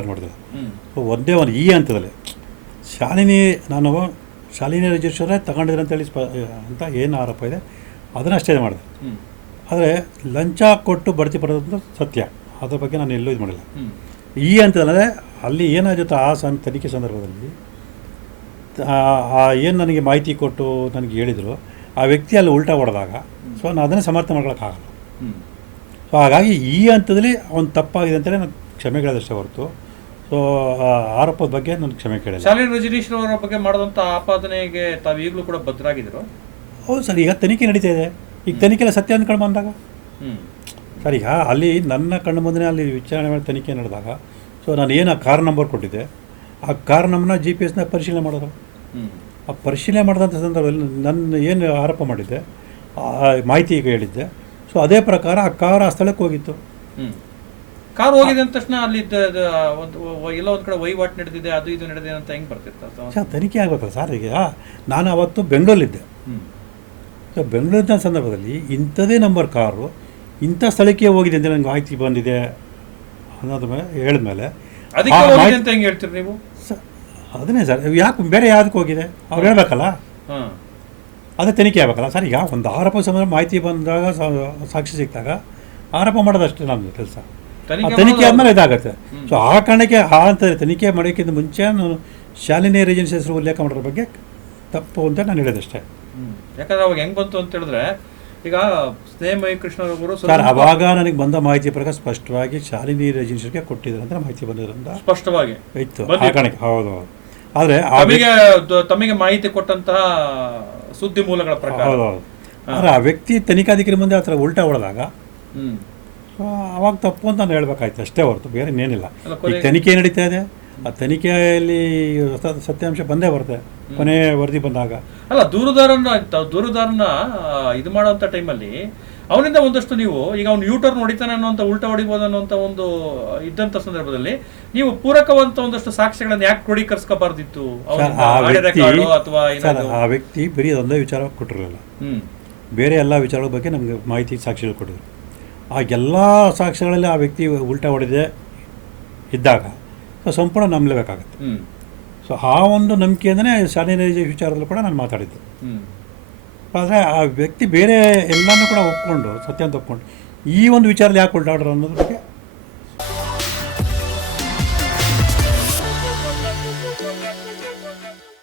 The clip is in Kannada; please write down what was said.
ಮಾಡಿದೆ. ಸೊ ಒಂದೇ ಒಂದು ಈ ಹಂತದಲ್ಲಿ ಶಾಲಿನಿ ರಿಜಿಸ್ಟ್ರೇ ತಗೊಂಡಿದ್ರೆ ಅಂತೇಳಿ ಅಂತ ಏನು ಆರೋಪ ಇದೆ ಅದನ್ನು ಅಷ್ಟೇ ಮಾಡಿದೆ. ಆದರೆ ಲಂಚ ಕೊಟ್ಟು ಬಡ್ತಿ ಪಡೆದಂಥ ಸತ್ಯ, ಅದ್ರ ಬಗ್ಗೆ ನಾನು ಎಲ್ಲೂ ಇದು ಮಾಡಿಲ್ಲ. ಈ ಹಂತದಲ್ಲೇ ಅಲ್ಲಿ ಏನಾಗುತ್ತೆ ಆ ತನಿಖೆ ಸಂದರ್ಭದಲ್ಲಿ ಏನು ನನಗೆ ಮಾಹಿತಿ ಕೊಟ್ಟು ನನಗೆ ಹೇಳಿದರು ಆ ವ್ಯಕ್ತಿ ಅಲ್ಲಿ ಉಲ್ಟಾ ಹೊಡೆದಾಗ ಸೊ ನಾನು ಅದನ್ನೇ ಸಮರ್ಥನೆ ಮಾಡ್ಕೊಳ್ಳೋಕ್ಕಾಗಲ್ಲ. ಸೊ ಹಾಗಾಗಿ ಈ ಹಂತದಲ್ಲಿ ಒಂದು ತಪ್ಪಾಗಿದೆ ಅಂತಲೇ ನಾನು ಕ್ಷಮೆ ಕೇಳೋದಷ್ಟೇ ಹೊರತು ಸೊ ಆರೋಪದ ಬಗ್ಗೆ ನಾನು ಕ್ಷಮೆ ಕೇಳಿಲ್ಲ. ಶಾಲಿನಿ ರಜನೀಶ್ ಅವರ ಬಗ್ಗೆ ಮಾಡಿದಂಥ ಆಪಾದನೆಗೆ ತಾವು ಈಗಲೂ ಕೂಡ ಬದ್ಧರಾಗಿದ್ರು? ಹೌದು ಸರ್, ಈಗ ತನಿಖೆ ನಡೀತಾ ಇದೆ. ಈಗ ತನಿಖೆಲ್ಲ ಸತ್ಯ ಅಂದ್ಕೊಂಡು ಬಂದಾಗ ಸರ್, ಈಗ ಅಲ್ಲಿ ನನ್ನ ಕಣ್ಣು ಮುಂದೆ ಅಲ್ಲಿ ವಿಚಾರಣೆ ಮಾಡಿ ತನಿಖೆ ನಡೆದಾಗ ಸೊ ನಾನು ಏನು ಆ ಕಾರ್ ನಂಬರ್ ಕೊಟ್ಟಿದ್ದೆ ಆ ಕಾರ್ ನಂಬರ್ನ GPS ಪರಿಶೀಲನೆ ಮಾಡೋದು. ಆ ಪರಿಶೀಲನೆ ಮಾಡಿದಂಥ ಸಂದರ್ಭದಲ್ಲಿ ನನ್ನ ಏನು ಆರೋಪ ಮಾಡಿದ್ದೆ ಮಾಹಿತಿ ಈಗ ಹೇಳಿದ್ದೆ ಸೊ ಅದೇ ಪ್ರಕಾರ ಆ ಕಾರ್ ಆ ಸ್ಥಳಕ್ಕೆ ಹೋಗಿತ್ತು. ಕಾರ್ ಹೋಗಿದೆ ಅಂದ ತಕ್ಷಣ ಅಲ್ಲಿ ಎಲ್ಲ ಒಂದು ಕಡೆ ವಹಿವಾಟು ನಡೆದಿದೆ, ಅದು ಇದು ನಡೆದಿದೆ ಅಂತ ಹೆಂಗೆ ಬರ್ತಿರ್ತಾರೆ ಸರ್? ತನಿಖೆ ಆಗಬೇಕಲ್ಲ ಸರ್. ಈಗ ನಾನು ಅವತ್ತು ಬೆಂಗಳೂರಲ್ಲಿದ್ದೆ. ಸೊ ಬೆಂಗಳೂರಿನ ಸಂದರ್ಭದಲ್ಲಿ ಇಂಥದೇ ನಂಬರ್ ಕಾರು ಇಂಥ ಸ್ಥಳಕ್ಕೆ ಹೋಗಿದೆ ಅಂತ ನನಗೆ ಮಾಹಿತಿ ಬಂದಿದೆ ಅನ್ನೋದ್ರ ಮೇಲೆ ಹೇಳಿದ್ಮೇಲೆ ಅಂತ ಹೆಂಗೆ ಹೇಳ್ತೀರಿ ನೀವು? ಅದನ್ನೇ ಸರ್, ಯಾಕೆ ಬೇರೆ ಯಾವುದಕ್ಕೆ ಹೋಗಿದೆ ಅವ್ರು ಹೇಳ್ಬೇಕಲ್ಲ, ಅದೇ ತನಿಖೆ ಆಗಬೇಕಲ್ಲ ಸರ್. ಈಗ ಒಂದು ಆರೋಪ ಸಂಬಂಧ ಮಾಹಿತಿ ಬಂದಾಗ ಸಾಕ್ಷಿ ಸಿಕ್ಕಿದಾಗ ಆರೋಪ ಮಾಡೋದಷ್ಟೇ ನಮ್ಮದು ಕೆಲಸ. ತನಿಖೆ ಆದಮೇಲೆ ಇದಾಗುತ್ತೆ. ಸೊ ಆ ಕಾರಣಕ್ಕೆ ಅಂತ ತನಿಖೆ ಮಾಡೋಕ್ಕಿಂತ ಮುಂಚೆ ನಾನು ಶಾಲಿನಿ ರೆಜಿಡೆನ್ಸಿ ಹೆಸರು ಉಲ್ಲೇಖ ಮಾಡೋದ್ರ ಬಗ್ಗೆ ತಪ್ಪು ಅಂತ ನಾನು ಹೇಳಿದಷ್ಟೇ. ಯಾಕಂದ್ರೆ ಅವಾಗ ಹೆಂಗೆ ಬಂತು ಅಂತ ಹೇಳಿದ್ರೆ ಈಗ ಸ್ನೇಹಮಯಿ ಕೃಷ್ಣರವರು ಸರ್ ಅವಾಗ ನನಗೆ ಬಂದ ಮಾಹಿತಿ ಪ್ರಕಾರ ಸ್ಪಷ್ಟವಾಗಿ ಶಾಲಿನಿ ರೆಜಿಡೆನ್ಸಿಗೆ ಕೊಟ್ಟಿದ್ದಾರೆ ಅಂತ ಮಾಹಿತಿ ಬಂದಿರೋದ್ರಿಂದ ಸ್ಪಷ್ಟವಾಗಿ ಇತ್ತು ಆ ಕಾರಣಕ್ಕೆ. ಹೌದು, ಆದರೆ ತಮಗೆ ಮಾಹಿತಿ ಕೊಟ್ಟಂತಹ ಸುದ್ದಿ ಮೂಲಗಳ ಪ್ರಕಾರ ಹೌದು. ಆದರೆ ಆ ವ್ಯಕ್ತಿ ತನಿಖಾಧಿಕಾರಿ ಮುಂದೆ ಆ ಥರ ಉಲ್ಟಾ ಹೊಡೆದಾಗ ಅವಾಗ ತಪ್ಪು ಅಂತ ನಾನು ಹೇಳ್ಬೇಕಾಯ್ತು ಅಷ್ಟೇ ಹೊರತು ಬೇರೆ ಇನ್ನೇನಿಲ್ಲ. ಈಗ ತನಿಖೆ ನಡೀತಾ ಇದೆ, ಆ ತನಿಖೆಯಲ್ಲಿ ಸತ್ಯಾಂಶ ಬಂದೇ ಬರುತ್ತೆ ಕೊನೆ ವರದಿ ಬಂದಾಗ. ಅಲ್ಲ, ದೂರುದಾರನ ಇದು ಮಾಡೋಂಥ ಟೈಮಲ್ಲಿ ಅವನಿಂದ ಒಂದಷ್ಟು ನೀವು ಈಗ ಅವ್ನು ಯೂಟರ್ನ್ ಹೊಡಿತಾನೆ ಅನ್ನೋಂಥ ಉಲ್ಟಾ ಹೊಡಿಬೋದು ಅನ್ನೋಂಥ ಒಂದು ಇದ್ದಂಥ ಸಂದರ್ಭದಲ್ಲಿ ನೀವು ಪೂರಕವಂತ ಒಂದಷ್ಟು ಸಾಕ್ಷ್ಯಗಳನ್ನು ಯಾಕೆ ಕ್ರೋಢೀಕರಿಸ್ಕೋಬಾರ್ದಿತ್ತು? ಅಥವಾ ಆ ವ್ಯಕ್ತಿ ಬರೀ ಅದೊಂದೇ ವಿಚಾರ ಕೊಟ್ಟಿರಲಿಲ್ಲ, ಬೇರೆ ಎಲ್ಲ ವಿಚಾರಗಳ ಬಗ್ಗೆ ನಮಗೆ ಮಾಹಿತಿ ಸಾಕ್ಷಿಗಳು ಕೊಟ್ಟಿದ್ರು. ಆ ಎಲ್ಲ ಸಾಕ್ಷ್ಯಗಳಲ್ಲಿ ಆ ವ್ಯಕ್ತಿ ಉಲ್ಟಾ ಹೊಡೆದೇ ಇದ್ದಾಗ ಸಂಪೂರ್ಣ ನಂಬಲೇಬೇಕಾಗತ್ತೆ. ಸೊ ಆ ಒಂದು ನಂಬಿಕೆಯಿಂದನೇ ಶಾಲಿನಿ ವಿಚಾರದಲ್ಲೂ ಕೂಡ ನಾನು ಮಾತಾಡಿದ್ದು. ಆದರೆ ಆ ವ್ಯಕ್ತಿ ಬೇರೆ ಎಲ್ಲನೂ ಕೂಡ ಒಪ್ಕೊಂಡು ಸತ್ಯ ಅಂತ ಒಪ್ಕೊಂಡು ಈ ಒಂದು ವಿಚಾರದಲ್ಲಿ ಯಾಕೆ ಉಲ್ಟಾಡ್ರು ಅನ್ನೋದ್ರ ಬಗ್ಗೆ